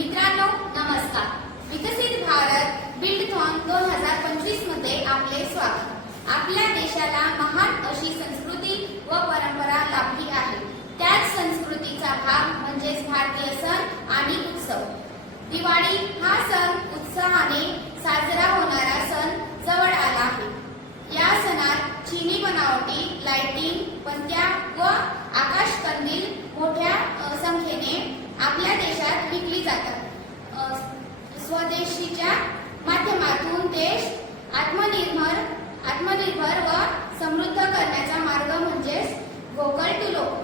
मित्रांनो नमस्कार. विकसित भारत बिल्डथॉन 2025 मध्ये आपले स्वागत. आपल्या देशाला महान अशी संस्कृती व परंपरा लाभली आहे. त्याच संस्कृतीचा भाग म्हणजेच भारतीय सण आणि उत्सव. दिवाळी हा सण उत्साहाने साजरा होणारा सण जवळ आला आहे. या सणात चिनी बनावटी लाइटिंग, पणत्या व आकाश कंदील मोठ्या संख्येने आपल्या देशात विकली जातात. स्वदेशीच्या माध्यमातून देश आत्मनिर्भर व समृद्ध करण्याचा मार्ग म्हणजेच व्होकल टू लोकल.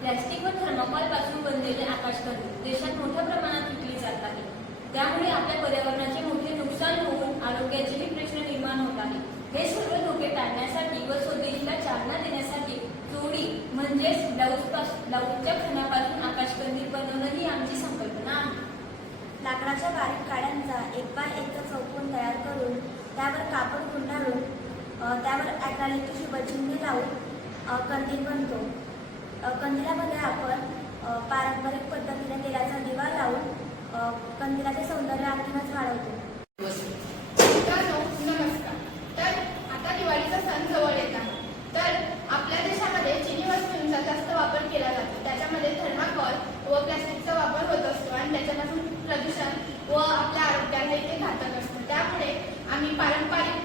प्लास्टिक व थर्माकोल पासून बनलेले आकाशकंदील देशात मोठ्या प्रमाणात विकली जात आहे. त्यामुळे आपल्या पर्यावरणाचे मोठे नुकसान होऊन आरोग्याचेही प्रश्न निर्माण होत आहे. हे सर्व धोके टाळण्यासाठी व स्वदेशीला चालना देण्यासाठी जोडी म्हणजेच ब्लाऊजच्या खणापासून आकाशकंदील बनवणं ही आमची संकल्पना आहे. लाकडाच्या बारीक काड्यांचा 1x1 चौकोन तयार करून त्यावर कापड गुंडाळून त्यावर ॲक्रेलिकची शुभचिन्हे लावून कंदील बनतो. कंदिलामध्ये आपण पारंपरिक पद्धतीने तेलाचा दिवा लावून कंदिलाचे सौंदर्य आणखीनच वाढवतो. मित्रांनो नमस्कार. तर आता दिवाळीचा सण जवळ येत आहे. तर आपल्या देशामध्ये चिनी वस्तूंचा जास्त वापर केला जातो. त्याच्यामध्ये थर्माकोल व प्लास्टिकचा वापर होत असतो आणि त्याच्यापासून प्रदूषण व आपल्या आरोग्याला ते घातक असतं. त्यामुळे आम्ही पारंपरिक